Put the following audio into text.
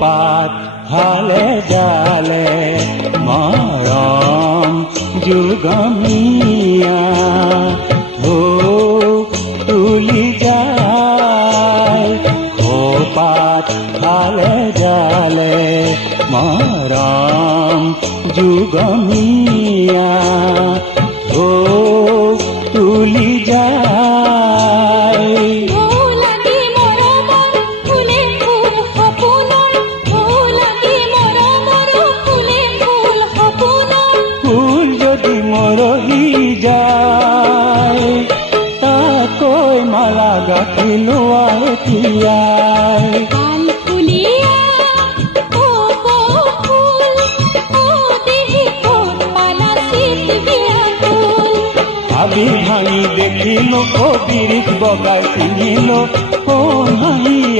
পাত হালে ডালে মৰম যুগমীয়া তুলি যায় পাত হালে ডালে মৰম যুগমীয়া তুলি যায় ফুল যদি মৰহি যায় তাকৈ মালা গাঁঠি লোৱা এতিয়াই ভাবি ভাঙি দেখিলো কবিৰিত বগাই চিঙিলো